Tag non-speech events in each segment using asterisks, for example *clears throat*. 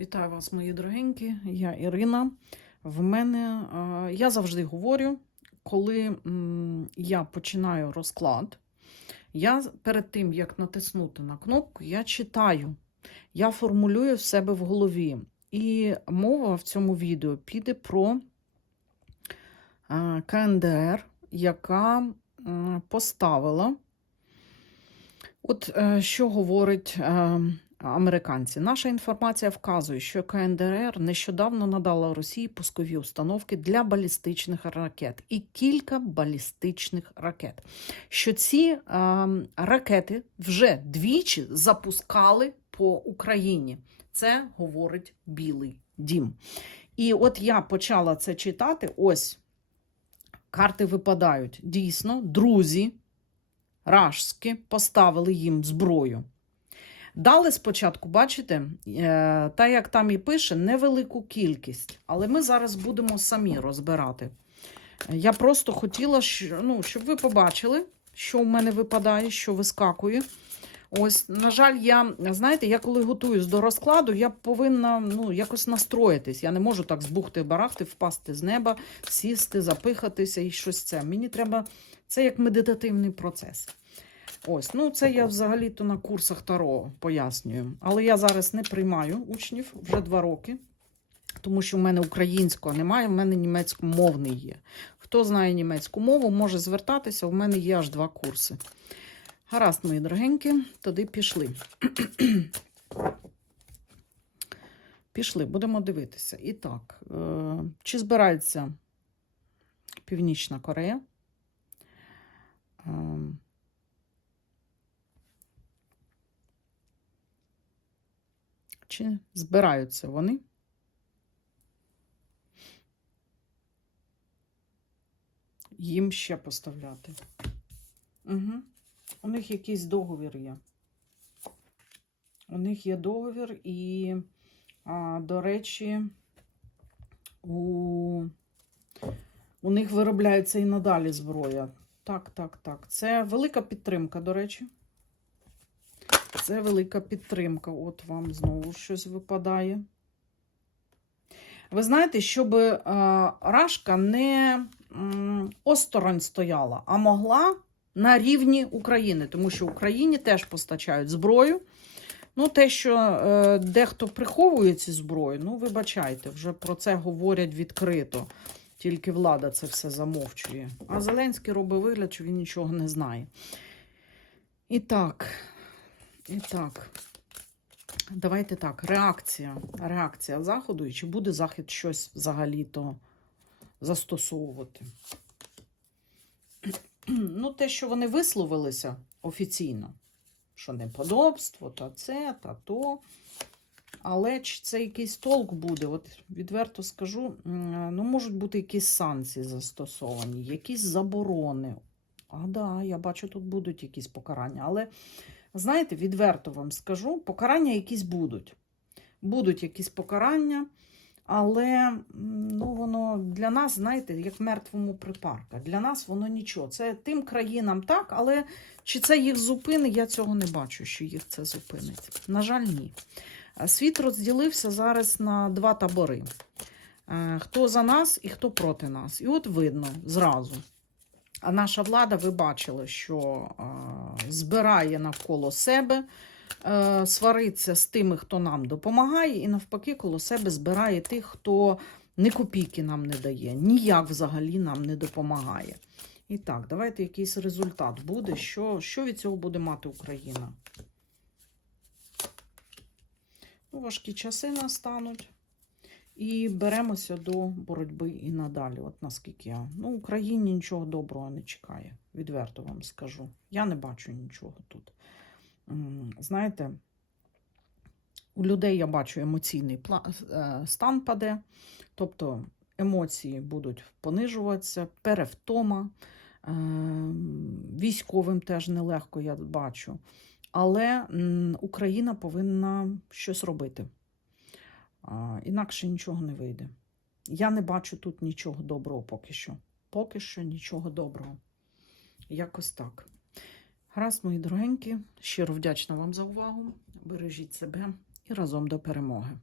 Вітаю вас, мої дорогенькі. Я Ірина. В мене я завжди говорю, коли я починаю розклад, я перед тим, як натиснути на кнопку, я читаю, я формулюю в себе в голові. І мова в цьому відео піде про КНДР, яка поставила. От е, що говорить е, американці. Наша інформація вказує, що КНДР нещодавно надала Росії пускові установки для балістичних ракет і кілька балістичних ракет. Що ці е, ракети вже двічі запускали по Україні. Це говорить Білий Дім. І от я почала це читати. Ось карти випадають. Дійсно, друзі рашські поставили їм зброю. Дали спочатку, бачите, е, та як там і пише, невелику кількість, але ми зараз будемо самі розбирати. Я просто хотіла, ну, щоб ви побачили, що в мене випадає, що вискакує. Ось, на жаль, я, знаєте, я коли готуюсь до розкладу, я повинна ну, якось настроїтись. Я не можу так збухти барахти, впасти з неба, сісти, запихатися і щось це. Мені треба, це як медитативний процес. Ось, ну це я взагалі-то на курсах Таро пояснюю. Але я зараз не приймаю учнів вже два роки, тому що в мене українського немає, в мене німецькомовний є. Хто знає німецьку мову, може звертатися, у мене є аж два курси. Гаразд, мої дорогенькі, туди пішли. *clears throat* Пішли, будемо дивитися. І так, е, чи збирається Північна Корея? Чи збираються вони? Їм ще поставляти. Угу. У них якийсь договір є. У них є договір, і, а, до речі, у, у них виробляється і надалі зброя. Так, так, так. Це велика підтримка, до речі. Це велика підтримка. От вам знову щось випадає. Ви знаєте, щоб е, Рашка не осторонь стояла, а могла на рівні України, тому що Україні теж постачають зброю. Ну, те, що е, дехто приховує ці зброю, ну, вибачайте, вже про це говорять відкрито. Тільки влада це все замовчує. А Зеленський робить вигляд, що він нічого не знає. І так, і так. Давайте так, реакція. Реакція Заходу, і чи буде Захід щось взагалі-то застосовувати? Ну, те, що вони висловилися офіційно, що неподобство, та це, та то. Але чи це якийсь толк буде? От відверто скажу, ну, можуть бути якісь санкції застосовані, якісь заборони. А, да, я бачу, тут будуть якісь покарання. Але, знаєте, відверто вам скажу, покарання якісь будуть. Будуть якісь покарання, але ну, воно для нас, знаєте, як мертвому припарка. Для нас воно нічого. Це тим країнам так, але чи це їх зупинить, я цього не бачу, що їх це зупинить. На жаль, ні. Е, Світ розділився зараз на два табори: Е, хто за нас і хто проти нас. І от видно зразу. А наша влада, ви бачили, що збирає навколо себе, е, свариться з тими, хто нам допомагає, і навпаки, коло себе збирає тих, хто ні копійки нам не дає, ніяк взагалі нам не допомагає. І так, давайте якийсь результат буде. Що, що від цього буде мати Україна? Ну, важкі часи настануть. І беремося до боротьби і надалі. От наскільки я. Ну, Україні нічого доброго не чекає. Відверто вам скажу. Я не бачу нічого тут. Знаєте, у людей я бачу емоційний е, стан паде, тобто емоції будуть понижуватися, перевтома. Е, Військовим теж нелегко, я бачу. Але Україна повинна щось робити. Інакше нічого не вийде. Я не бачу тут нічого доброго поки що. Поки що нічого доброго. Якось так. Гаразд, мої дорогенькі, щиро вдячна вам за увагу. Бережіть себе і разом до перемоги.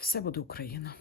все буде Україна.